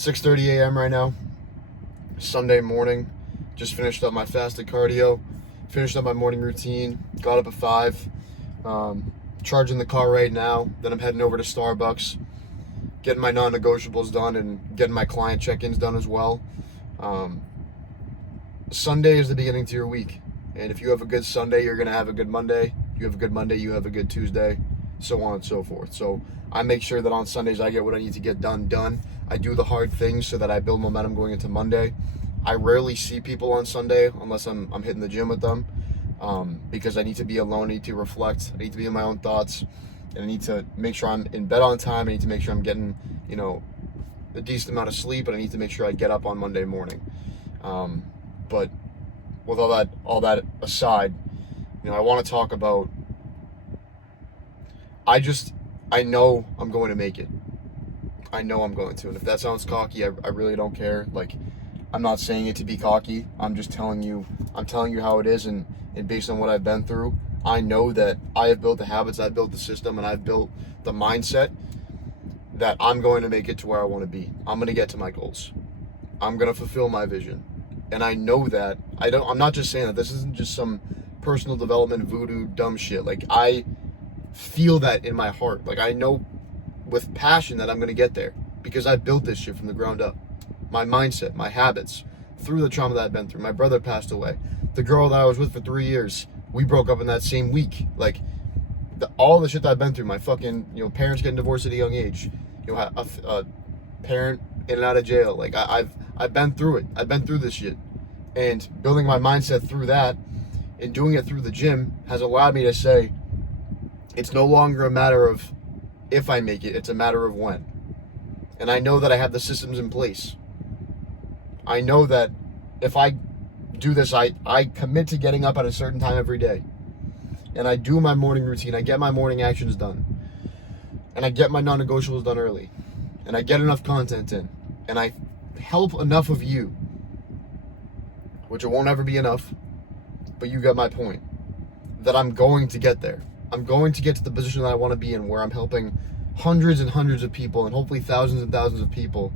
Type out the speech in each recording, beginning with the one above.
6:30 a.m. right now, Sunday morning. Just finished up my fasted cardio, finished up my morning routine, got up at 5, charging the car right now. Then I'm heading over to Starbucks, getting my non-negotiables done and getting my client check-ins done as well. Sunday is the beginning to your week. And if you have a good Sunday, you're going to have a good Monday. If you have a good Monday, you have a good Tuesday, so on and so forth. So I make sure that on Sundays I get what I need to get done. I do the hard things so that I build momentum going into Monday. I rarely see people on Sunday unless I'm hitting the gym with them, because I need to be alone, I need to reflect, I need to be in my own thoughts, and I need to make sure I'm in bed on time. I need to make sure I'm getting, a decent amount of sleep, and I need to make sure I get up on Monday morning. But with all that aside, I want to talk about, I know I'm going to make it. I know I'm going to. And if that sounds cocky, I really don't care. Like, I'm not saying it to be cocky. I'm just telling you how it is. And based on what I've been through, I know that I have built the habits, I've built the system, and I've built the mindset that I'm going to make it to where I want to be. I'm going to get to my goals. I'm going to fulfill my vision. And I know that. I'm not just saying that. This isn't just some personal development voodoo dumb shit. Like, I feel that in my heart. Like, I know with passion that I'm going to get there because I built this shit from the ground up. My mindset, my habits, through the trauma that I've been through. My brother passed away. The girl that I was with for 3 years, we broke up in that same week. Like, all the shit that I've been through. My fucking, parents getting divorced at a young age. A parent in and out of jail. Like, I've been through it. I've been through this shit. And building my mindset through that and doing it through the gym has allowed me to say, it's no longer a matter of if I make it, it's a matter of when. And I know that I have the systems in place. I know that if I do this, I commit to getting up at a certain time every day. And I do my morning routine. I get my morning actions done. And I get my non-negotiables done early. And I get enough content in. And I help enough of you, which it won't ever be enough, but you get my point, that I'm going to get there. I'm going to get to the position that I want to be in, where I'm helping hundreds and hundreds of people and hopefully thousands and thousands of people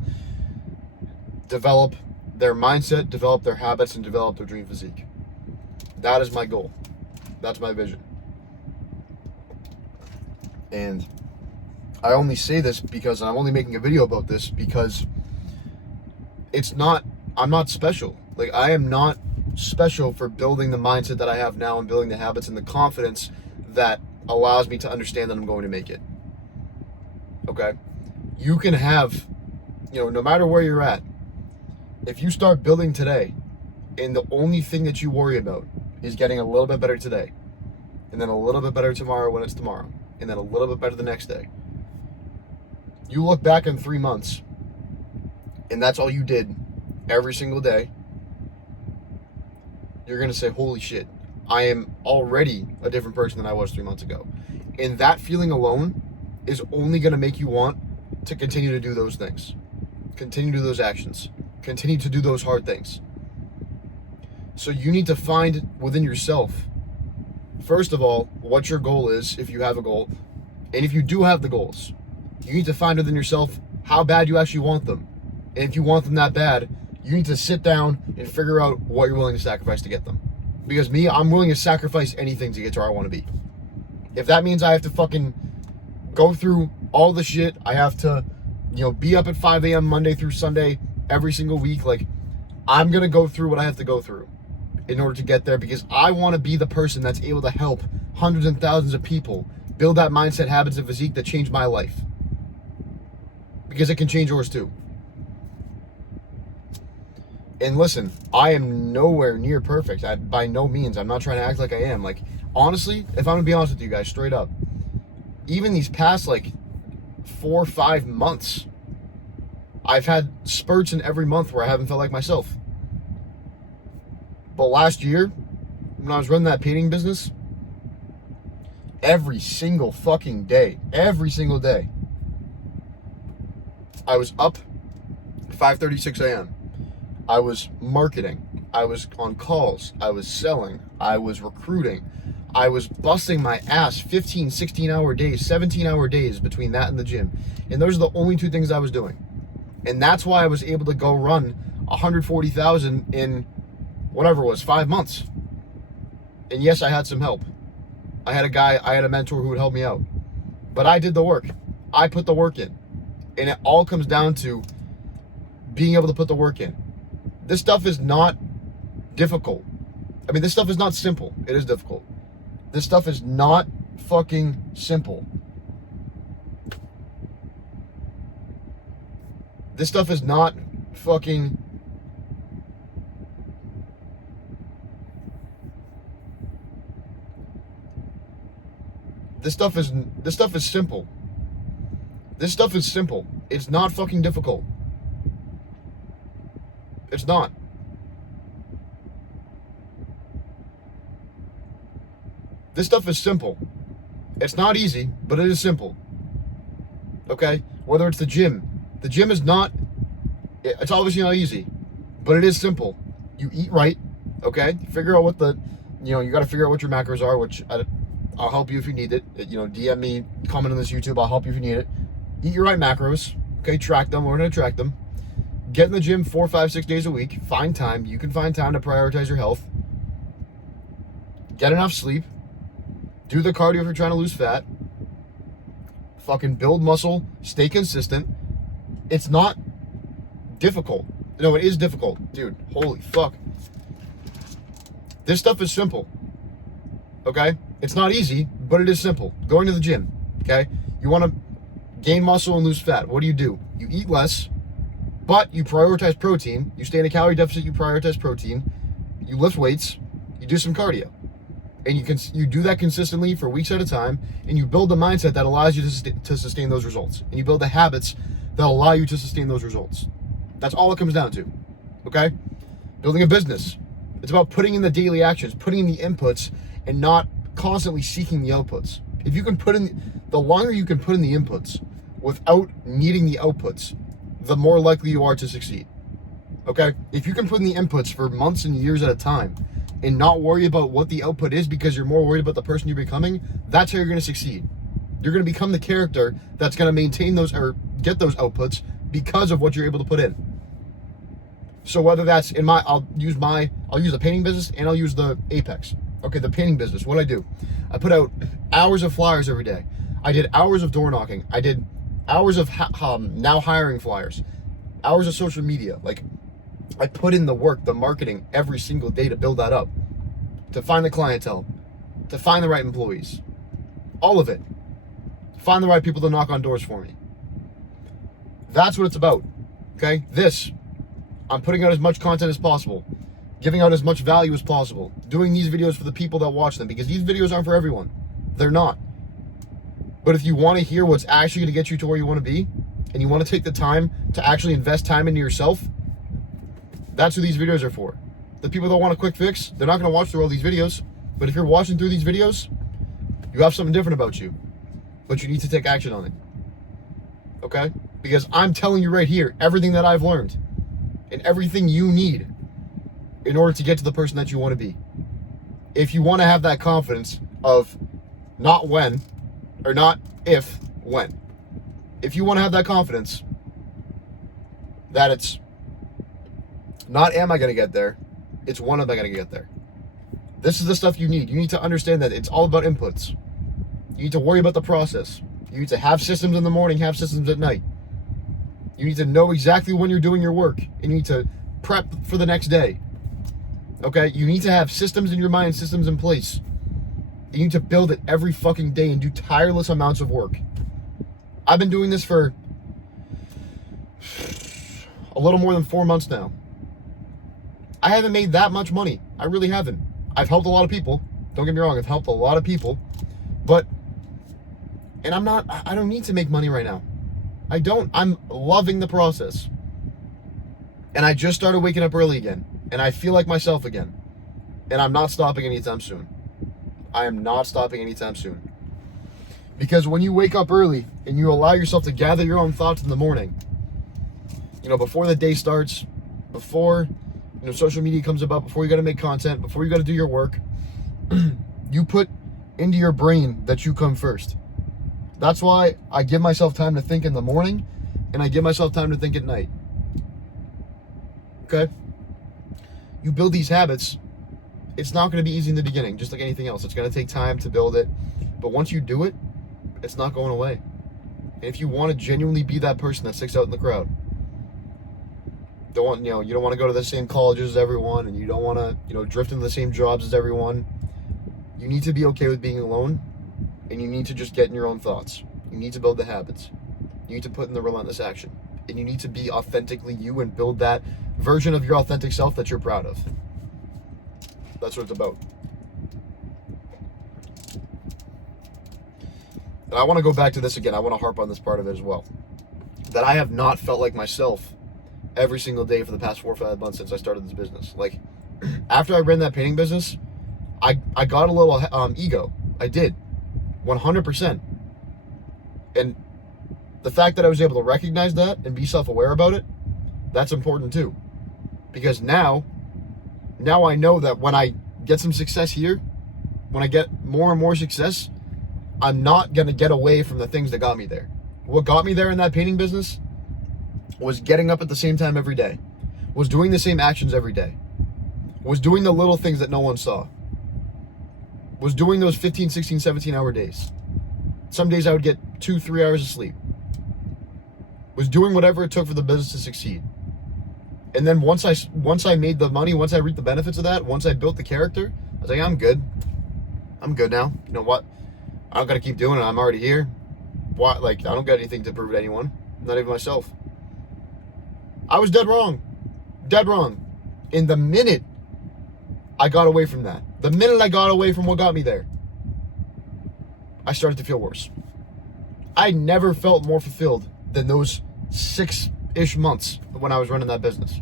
develop their mindset, develop their habits, and develop their dream physique. That is my goal. That's my vision. And I only say this because I'm only making a video about this because I'm not special. Like, I am not special for building the mindset that I have now and building the habits and the confidence that allows me to understand that I'm going to make it. Okay? You can have, no matter where you're at, if you start building today and the only thing that you worry about is getting a little bit better today, and then a little bit better tomorrow when it's tomorrow, and then a little bit better the next day, you look back in 3 months and that's all you did every single day, you're going to say, holy shit, I am already a different person than I was 3 months ago. And that feeling alone is only going to make you want to continue to do those things, continue to do those actions, continue to do those hard things. So you need to find within yourself, first of all, what your goal is, if you have a goal. And if you do have the goals, you need to find within yourself how bad you actually want them. And if you want them that bad, you need to sit down and figure out what you're willing to sacrifice to get them. Because me, I'm willing to sacrifice anything to get to where I want to be. If that means I have to fucking go through all the shit, I have to, be up at 5 a.m. Monday through Sunday every single week, like, I'm going to go through what I have to go through in order to get there, because I want to be the person that's able to help hundreds and thousands of people build that mindset, habits, and physique that change my life. Because it can change yours too. And listen, I am nowhere near perfect. By no means. I'm not trying to act like I am. Like, honestly, if I'm going to be honest with you guys, straight up, even these past, 4 or 5 months, I've had spurts in every month where I haven't felt like myself. But last year, when I was running that painting business, every single fucking day, I was up 5:36 a.m. I was marketing. I was on calls. I was selling. I was recruiting. I was busting my ass 15, 16-hour days, 17-hour days between that and the gym. And those are the only two things I was doing. And that's why I was able to go run 140,000 in whatever it was, 5 months. And yes, I had some help. I had a mentor who would help me out. But I did the work. I put the work in. And it all comes down to being able to put the work in. This stuff is not difficult. I mean, this stuff is not simple. It is difficult. This stuff is not fucking simple. This stuff is not fucking... This stuff is simple. This stuff is simple. It's not fucking difficult. It's not. This stuff is simple. It's not easy, but it is simple. Okay? Whether it's the gym. The gym is not, it's obviously not easy, but it is simple. You eat right, okay? Figure out what you got to figure out what your macros are, which I'll help you if you need it. DM me, comment on this YouTube, I'll help you if you need it. Eat your right macros, okay? Track them, learn how to track them. Get in the gym 4, 5, 6 days a week. Find time. You can find time to prioritize your health. Get enough sleep. Do the cardio if you're trying to lose fat. Fucking build muscle. Stay consistent. It's not difficult. No, it is difficult. Dude, holy fuck. This stuff is simple. Okay? It's not easy, but it is simple. Going to the gym. Okay? You want to gain muscle and lose fat. What do? You eat less, but you prioritize protein. You stay in a calorie deficit, you prioritize protein. You lift weights. You do some cardio. And you do that consistently for weeks at a time, and you build the mindset that allows you to sustain those results. And you build the habits that allow you to sustain those results. That's all it comes down to. Okay? Building a business. It's about putting in the daily actions, putting in the inputs, and not constantly seeking the outputs. If you can the longer you can put in the inputs without needing the outputs, the more likely you are to succeed. Okay? If you can put in the inputs for months and years at a time and not worry about what the output is because you're more worried about the person you're becoming, that's how you're going to succeed. You're going to become the character that's going to maintain those or get those outputs because of what you're able to put in. So whether that's I'll use the painting business and I'll use the Apex. Okay, the painting business. What do? I put out hours of flyers every day. I did hours of door knocking. I did hours of now hiring flyers, hours of social media. Like, I put in the work, the marketing every single day to build that up, to find the clientele, to find the right employees, all of it. Find the right people to knock on doors for me. That's what it's about. Okay, I'm putting out as much content as possible, giving out as much value as possible, doing these videos for the people that watch them, because these videos aren't for everyone. They're not. But if you want to hear what's actually going to get you to where you want to be, and you want to take the time to actually invest time into yourself, that's who these videos are for. The people that want a quick fix, they're not going to watch through all these videos. But if you're watching through these videos, you have something different about you. But you need to take action on it. Okay? Because I'm telling you right here, everything that I've learned and everything you need in order to get to the person that you want to be. If you want to have that confidence of not when, or not if, when. If you want to have that confidence that it's not am I going to get there, it's when am I going to get there. This is the stuff you need. You need to understand that it's all about inputs. You need to worry about the process. You need to have systems in the morning, have systems at night. You need to know exactly when you're doing your work, and you need to prep for the next day. Okay? You need to have systems in your mind, systems in place. You need to build it every fucking day and do tireless amounts of work. I've been doing this for a little more than 4 months now. I haven't made that much money. I really haven't. I've helped a lot of people. Don't get me wrong, I've helped a lot of people. And I don't need to make money right now. I don't. I'm loving the process. And I just started waking up early again. And I feel like myself again. And I'm not stopping anytime soon. I am not stopping anytime soon. Because when you wake up early and you allow yourself to gather your own thoughts in the morning, before the day starts, before social media comes about, before you got to make content, before you got to do your work, you put into your brain that you come first. That's why I give myself time to think in the morning, and I give myself time to think at night. Okay? You build these habits. It's not going to be easy in the beginning, just like anything else. It's going to take time to build it. But once you do it, it's not going away. And if you want to genuinely be that person that sticks out in the crowd, you don't want to go to the same colleges as everyone, and you don't want to, drift into the same jobs as everyone. You need to be okay with being alone, and you need to just get in your own thoughts. You need to build the habits. You need to put in the relentless action. And you need to be authentically you and build that version of your authentic self that you're proud of. That's what it's about. And I want to go back to this again. I want to harp on this part of it as well. That I have not felt like myself every single day for the past 4 or 5 months since I started this business. Like, after I ran that painting business, I got a little ego. I did. 100%. And the fact that I was able to recognize that and be self-aware about it, that's important too. Because now I know that when I get some success here, when I get more and more success, I'm not going to get away from the things that got me there. What got me there in that painting business was getting up at the same time every day, was doing the same actions every day, was doing the little things that no one saw, was doing those 15, 16, 17-hour days. Some days I would get 2-3 hours of sleep. Was doing whatever it took for the business to succeed. And then once I made the money, once I reaped the benefits of that, once I built the character, I was like, I'm good. I'm good now. You know what? I don't got to keep doing it. I'm already here. Why? Like, I don't got anything to prove to anyone. Not even myself. I was dead wrong. Dead wrong. In the minute I got away from that, the minute I got away from what got me there, I started to feel worse. I never felt more fulfilled than those 6-ish months when I was running that business.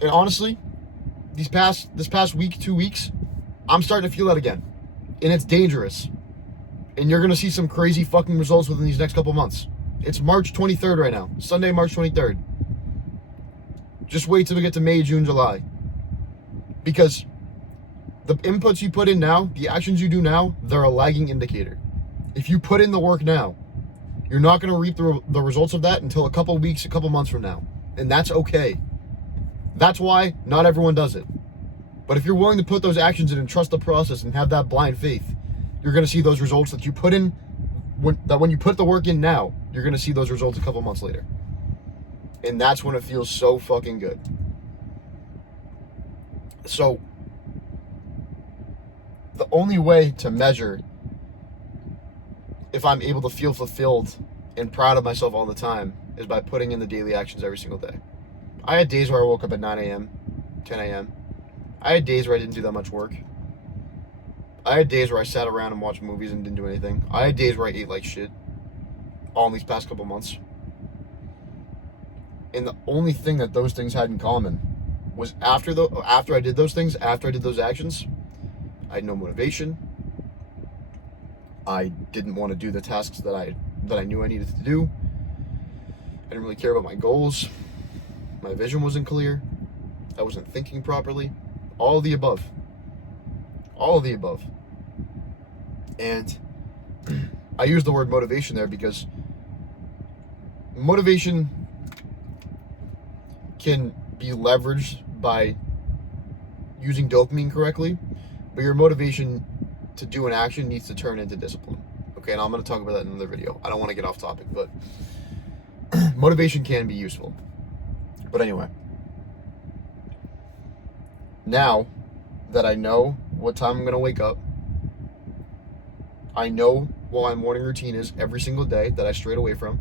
And honestly, this past week, 2 weeks, I'm starting to feel that again. And it's dangerous. And you're going to see some crazy fucking results within these next couple months. It's March 23rd right now. Sunday, March 23rd. Just wait till we get to May, June, July. Because the inputs you put in now, the actions you do now, they're a lagging indicator. If you put in the work now, you're not going to reap the results of that until a couple weeks, a couple months from now. And that's okay. That's why not everyone does it. But if you're willing to put those actions in and trust the process and have that blind faith, you're going to see those results that you put in, when you put the work in now, you're going to see those results a couple months later. And that's when it feels so fucking good. So, the only way to measure if I'm able to feel fulfilled and proud of myself all the time is by putting in the daily actions every single day. I had days where I woke up at 9 a.m., 10 a.m. I had days where I didn't do that much work. I had days where I sat around and watched movies and didn't do anything. I had days where I ate like shit. All in these past couple months. And the only thing that those things had in common was after I did those things, after I did those actions, I had no motivation. I didn't want to do the tasks that I knew I needed to do. I didn't really care about my goals. My vision wasn't clear. I wasn't thinking properly. All of the above. All of the above. And I use the word motivation there because motivation can be leveraged by using dopamine correctly, but your motivation to do an action needs to turn into discipline. Okay, and I'm going to talk about that in another video. I don't want to get off topic, but motivation can be useful. But anyway, now that I know what time I'm going to wake up, I know what my morning routine is every single day that I strayed away from.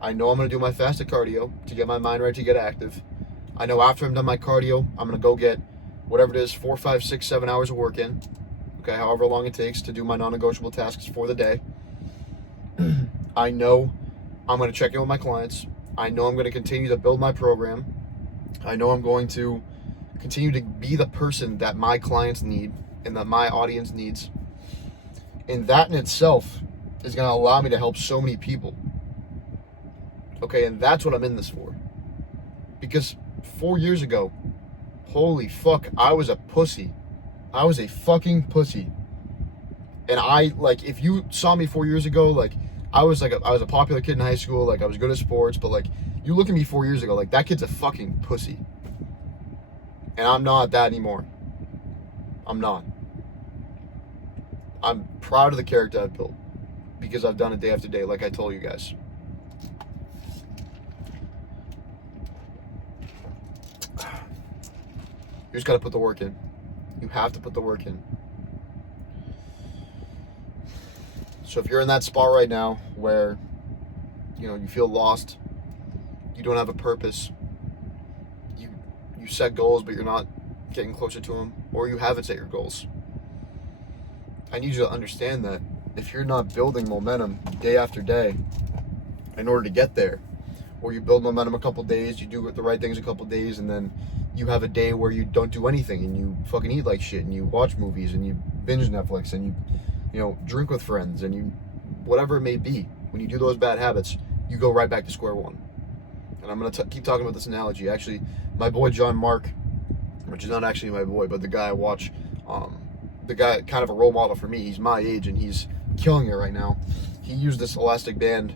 I know I'm going to do my fasted cardio to get my mind ready to get active. I know after I'm done my cardio, I'm going to go get whatever it is, 4, 5, 6, 7 hours of work in. Okay, however long it takes to do my non-negotiable tasks for the day. I know I'm going to check in with my clients. I know I'm going to continue to build my program. I know I'm going to continue to be the person that my clients need and that my audience needs. And that in itself is going to allow me to help so many people. Okay, and that's what I'm in this for. Because 4 years ago, holy fuck, I was a pussy. I was a fucking pussy. And if you saw me 4 years ago, I was a popular kid in high school, like I was good at sports, but like you look at me 4 years ago, like that kid's a fucking pussy. And I'm not that anymore. I'm not. I'm proud of the character I've built because I've done it day after day, like I told you guys. You just got to put the work in. You have to put the work in. So if you're in that spot right now where, you know, you feel lost, you don't have a purpose, you set goals but you're not getting closer to them, or you haven't set your goals, I need you to understand that if you're not building momentum day after day in order to get there, or you build momentum a couple days, you do the right things a couple days, and then you have a day where you don't do anything and you fucking eat like shit and you watch movies and you binge Netflix and you know, drink with friends and you, whatever it may be, when you do those bad habits, you go right back to square one. And I'm going to keep talking about this analogy. Actually, my boy John Mark, which is not actually my boy, but the guy I watch, the guy, kind of a role model for me, he's my age and he's killing it right now. He used this elastic band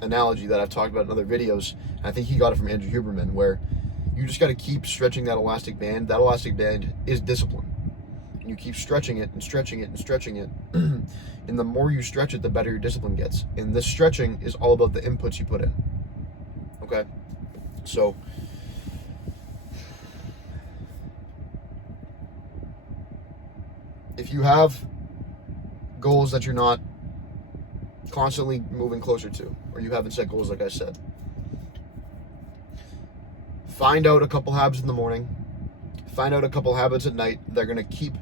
analogy that I've talked about in other videos, and I think he got it from Andrew Huberman, where you just got to keep stretching that elastic band. That elastic band is discipline. And you keep stretching it and stretching it and stretching it. And the more you stretch it, the better your discipline gets. And this stretching is all about the inputs you put in. Okay? So, if you have goals that you're not constantly moving closer to, or you haven't set goals like I said, find out a couple habits in the morning, find out a couple habits at night that are going to keep,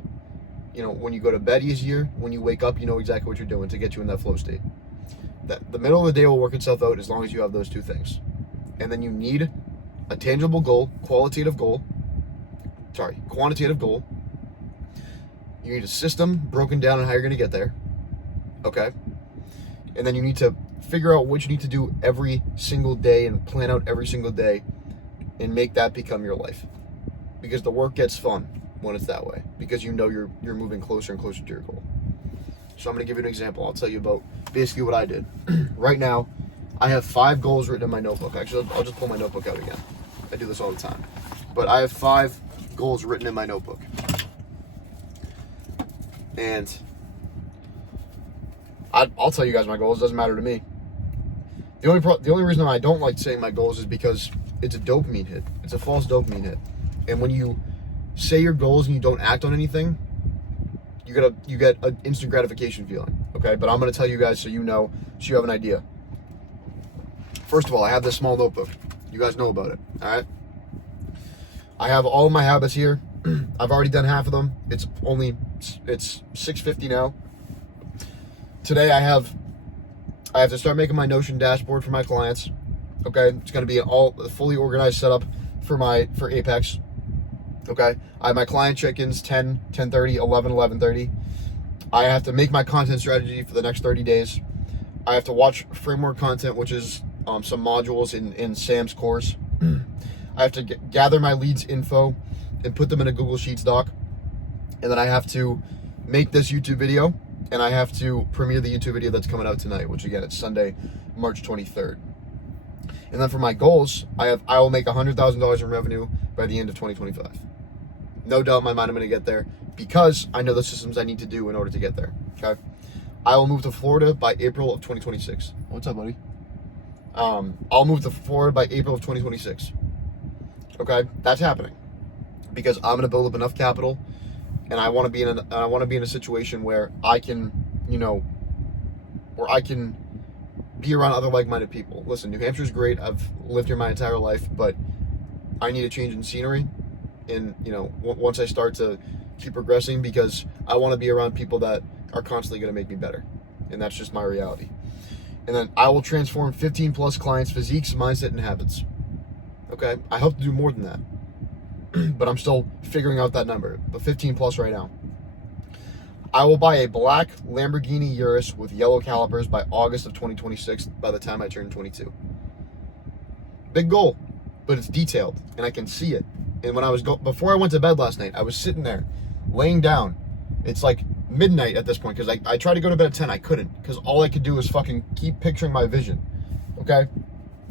you know, when you go to bed easier, when you wake up, you know exactly what you're doing to get you in that flow state. That the middle of the day will work itself out as long as you have those two things. And then you need a tangible goal, quantitative goal. You need a system broken down on how you're going to get there. Okay? And then you need to figure out what you need to do every single day and plan out every single day and make that become your life. Because the work gets fun when it's that way, because you know you're moving closer and closer to your goal. So I'm going to give you an example. I'll tell you about basically what I did. Right now, I have 5 goals written in my notebook. Actually, I'll just pull my notebook out again. I do this all the time. But I have 5 goals written in my notebook. And I'll tell you guys my goals. It doesn't matter to me. The only reason I don't like saying my goals is because it's a dopamine hit. It's a false dopamine hit. And when you say your goals and you don't act on anything, you get an instant gratification feeling. Okay, but I'm gonna tell you guys so you know, so you have an idea. First of all, I have this small notebook. You guys know about it. All right. I have all of my habits here. I've already done half of them. It's 6:50 now. Today I have to start making my Notion dashboard for my clients. Okay, it's going to be a fully organized setup for Apex. Okay, I have my client check-ins 10, 10:30, 11, 11:30. I have to make my content strategy for the next 30 days. I have to watch framework content, which is some modules in Sam's course. I have to gather my leads info and put them in a Google Sheets doc. And then I have to make this YouTube video, and I have to premiere the YouTube video that's coming out tonight, which again, it's Sunday, March 23rd. And then for my goals, I will make $100,000 in revenue by the end of 2025. No doubt in my mind I'm going to get there because I know the systems I need to do in order to get there. Okay. I will move to Florida by April of 2026. What's up, buddy? I'll move to Florida by April of 2026. Okay, that's happening because I'm going to build up enough capital, and I want to be in a situation where I can, be around other like-minded people. Listen, New Hampshire's great. I've lived here my entire life, but I need a change in scenery. And, once I start to keep progressing, because I want to be around people that are constantly going to make me better. And that's just my reality. And then I will transform 15 plus clients' physiques, mindset, and habits. Okay? I hope to do more than that. But I'm still figuring out that number. But 15 plus right now. I will buy a black Lamborghini Urus with yellow calipers by August of 2026 by the time I turn 22. Big goal, but it's detailed and I can see it. And when before I went to bed last night, I was sitting there, laying down. It's like midnight at this point, because I tried to go to bed at 10. I couldn't, because all I could do was fucking keep picturing my vision, okay,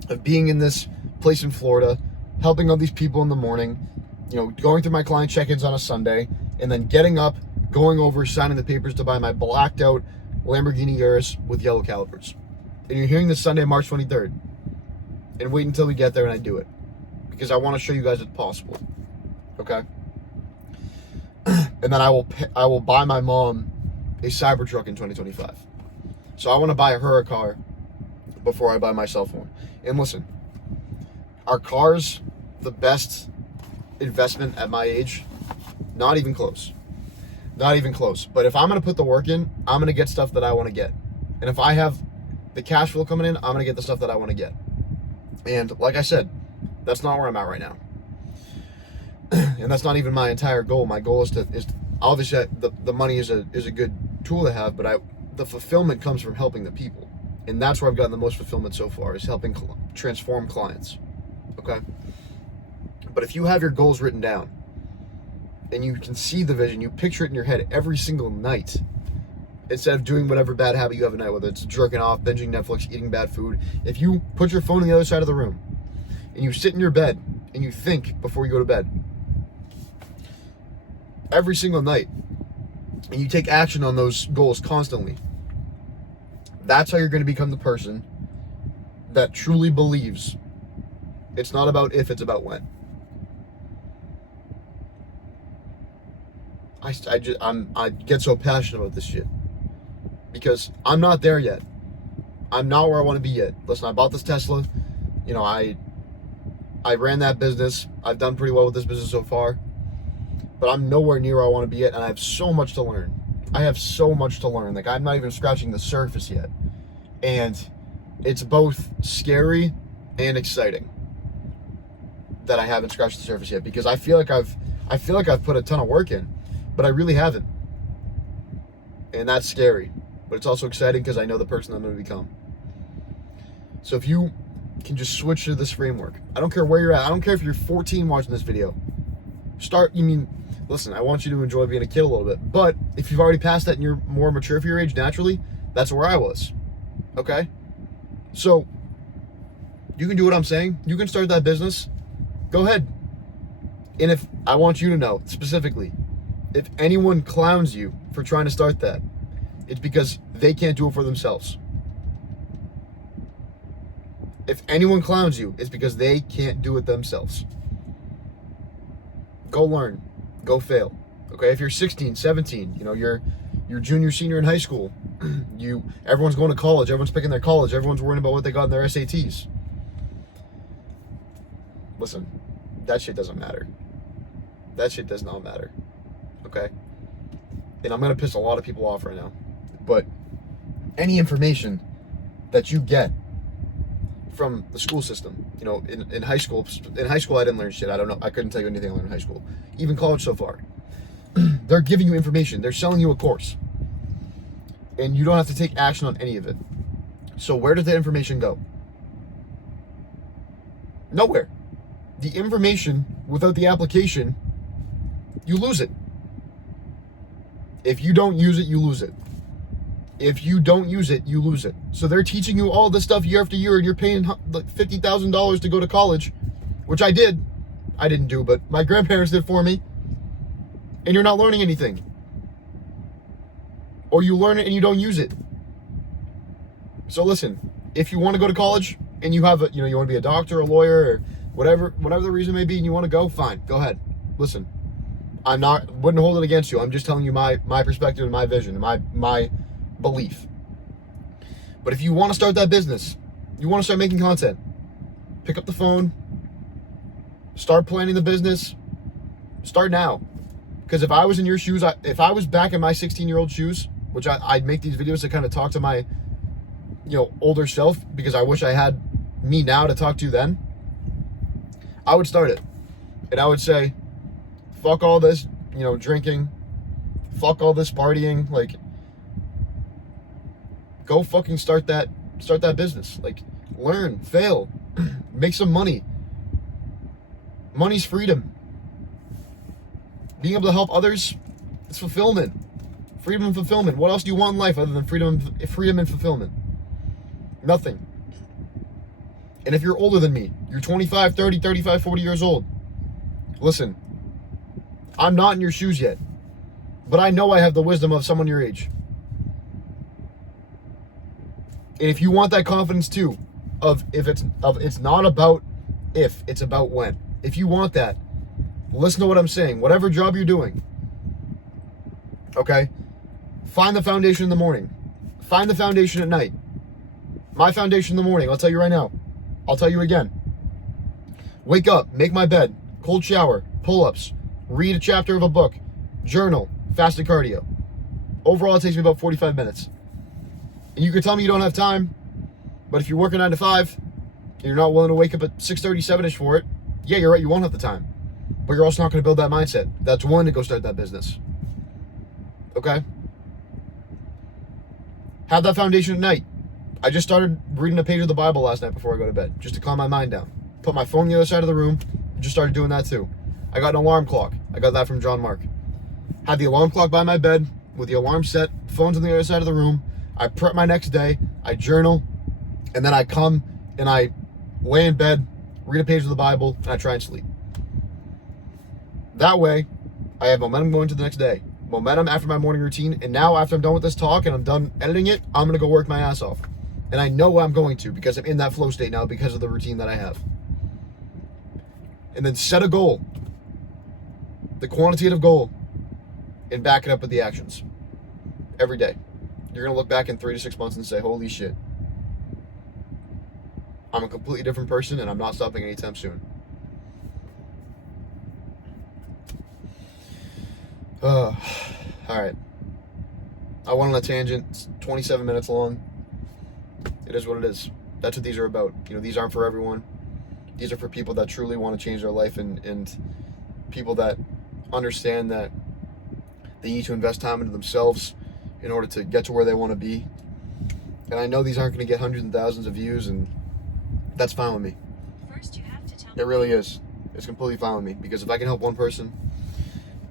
of being in this place in Florida, helping all these people in the morning, you know, going through my client check-ins on a Sunday, and then getting up, going over, signing the papers to buy my blacked out Lamborghini Urus with yellow calipers. And you're hearing this Sunday, March 23rd, and wait until we get there and I do it, because I want to show you guys it's possible, okay? And then I will buy my mom a Cybertruck in 2025. So I want to buy her a car before I buy myself one. And listen, are cars the best investment at my age? Not even close. Not even close. But if I'm going to put the work in, I'm going to get stuff that I want to get. And if I have the cash flow coming in, I'm going to get the stuff that I want to get. And like I said, that's not where I'm at right now. And that's not even my entire goal. My goal is obviously the money is a good tool to have, but the fulfillment comes from helping the people. And that's where I've gotten the most fulfillment so far, is helping transform clients. Okay? But if you have your goals written down and you can see the vision, you picture it in your head every single night, instead of doing whatever bad habit you have at night, whether it's jerking off, binging Netflix, eating bad food, if you put your phone on the other side of the room and you sit in your bed and you think before you go to bed every single night, and you take action on those goals constantly, that's how you're going to become the person that truly believes it's not about if, it's about when. I get so passionate about this shit because I'm not there yet. I'm not where I want to be yet. Listen, I bought this Tesla. You know, I ran that business. I've done pretty well with this business so far, but I'm nowhere near where I want to be yet, and I have so much to learn. I have so much to learn. Like, I'm not even scratching the surface yet, and it's both scary and exciting that I haven't scratched the surface yet, because I feel like I've put a ton of work in, but I really haven't, and that's scary. But it's also exciting because I know the person I'm going to become. So if you can just switch to this framework, I don't care where you're at. I don't care if you're 14 watching this video. Listen, I want you to enjoy being a kid a little bit, but if you've already passed that and you're more mature for your age naturally, that's where I was. Okay? So you can do what I'm saying. You can start that business. Go ahead. And if I want you to know specifically, if anyone clowns you for trying to start that, it's because they can't do it for themselves. If anyone clowns you, it's because they can't do it themselves. Go learn. Go fail. Okay? If you're 16, 17, you know, you're junior, senior in high school, everyone's going to college, everyone's picking their college, everyone's worrying about what they got in their SATs. Listen, that shit doesn't matter. That shit does not matter. Okay? And I'm going to piss a lot of people off right now. But any information that you get from the school system, you know, in high school I didn't learn shit. I don't know. I couldn't tell you anything I learned in high school. Even college so far. They're giving you information. They're selling you a course. And you don't have to take action on any of it. So where does that information go? Nowhere. The information without the application, you lose it. If you don't use it, you lose it. If you don't use it, you lose it. So they're teaching you all this stuff year after year, and you're paying like $50,000 to go to college, which I did. I didn't do, but my grandparents did for me. And you're not learning anything. Or you learn it and you don't use it. So listen, if you want to go to college and you have you want to be a doctor, a lawyer, or whatever the reason may be, and you want to go, fine, go ahead. Listen, wouldn't hold it against you. I'm just telling you my perspective and my vision and my belief. But if you want to start that business, you want to start making content, pick up the phone, start planning the business, start now. Because if I was in your shoes, if I was back in my 16-year-old shoes, which I'd make these videos to kind of talk to my, older self, because I wish I had me now to talk to then, I would start it. And I would say, fuck all this, drinking, fuck all this partying, like, go fucking start that business. Like, learn, fail, make some money. Money's freedom. Being able to help others, it's fulfillment. Freedom and fulfillment. What else do you want in life other than freedom and fulfillment? Nothing. And if you're older than me, you're 25, 30, 35, 40 years old. Listen, I'm not in your shoes yet, but I know I have the wisdom of someone your age. And if you want that confidence too, it's not about if, it's about when. If you want that, listen to what I'm saying. Whatever job you're doing, okay? Find the foundation in the morning. Find the foundation at night. My foundation in the morning, I'll tell you right now. I'll tell you again. Wake up, make my bed, cold shower, pull-ups, read a chapter of a book, journal, fasted cardio. Overall, it takes me about 45 minutes. And you can tell me you don't have time, but if you're working 9 to 5, and you're not willing to wake up at 6:30, 7-ish for it, yeah, you're right, you won't have the time. But you're also not going to build that mindset. That's one to go start that business. Okay? Have that foundation at night. I just started reading a page of the Bible last night before I go to bed, just to calm my mind down. Put my phone on the other side of the room, and just started doing that too. I got an alarm clock. I got that from John Mark. Had the alarm clock by my bed, with the alarm set, phone's on the other side of the room. I prep my next day, I journal, and then I come and I lay in bed, read a page of the Bible, and I try and sleep. That way, I have momentum going to the next day. Momentum after my morning routine, and now after I'm done with this talk and I'm done editing it, I'm going to go work my ass off. And I know I'm going to because I'm in that flow state now because of the routine that I have. And then set a goal, the quantitative goal, and back it up with the actions every day. You're going to look back in 3 to 6 months and say, holy shit, I'm a completely different person and I'm not stopping anytime soon. All right. I went on a tangent. It's 27 minutes long. It is what it is. That's what these are about. You know, these aren't for everyone. These are for people that truly want to change their life and people that understand that they need to invest time into themselves in order to get to where they want to be. And I know these aren't going to get hundreds and thousands of views, and that's fine with me. First, you have to tell it really is. It's completely fine with me, because if I can help one person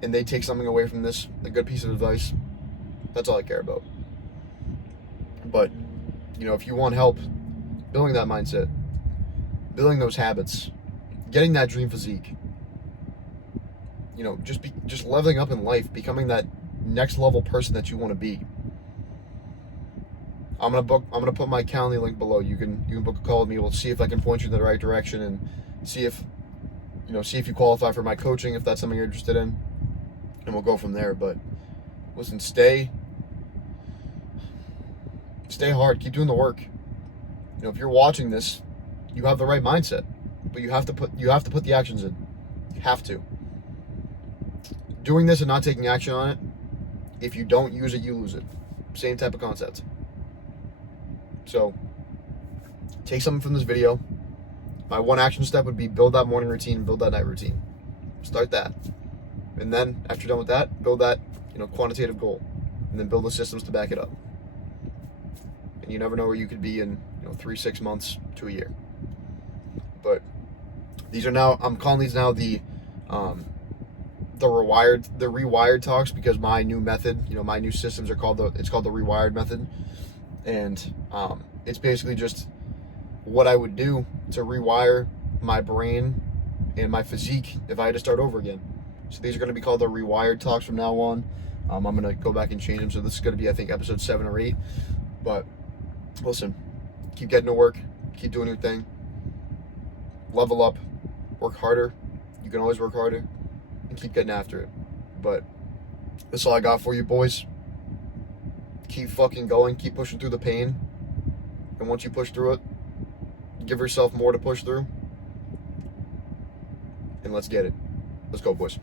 and they take something away from this, a good piece of advice, that's all I care about. But, you know, if you want help building that mindset, building those habits, getting that dream physique, you know, just leveling up in life, becoming that next level person that you want to be. I'm gonna put my Calendly link below. You can book a call with me. We'll see if I can point you in the right direction and see if you qualify for my coaching, if that's something you're interested in, and we'll go from there. But listen, stay hard. Keep doing the work. You know, if you're watching this, you have the right mindset, but you have to put the actions in. You have to. Doing this and not taking action on it, if you don't use it, you lose it. Same type of concept. So, take something from this video. My one action step would be build that morning routine and build that night routine. Start that. And then, after you're done with that, build that, quantitative goal. And then build the systems to back it up. And you never know where you could be in, 3, 6 months to a year. But these are now, I'm calling these now the rewired talks, because my new method, my new systems are called the rewired method. And it's basically just what I would do to rewire my brain and my physique if I had to start over again. So these are going to be called the rewired talks from now on. I'm going to go back and change them. So this is going to be, I think, episode 7 or 8. But listen, keep getting to work, keep doing your thing, level up, work harder. You can always work harder, and keep getting after it. But that's all I got for you, boys. Keep fucking going, keep pushing through the pain. And once you push through it, give yourself more to push through. And let's get it. Let's go, boys.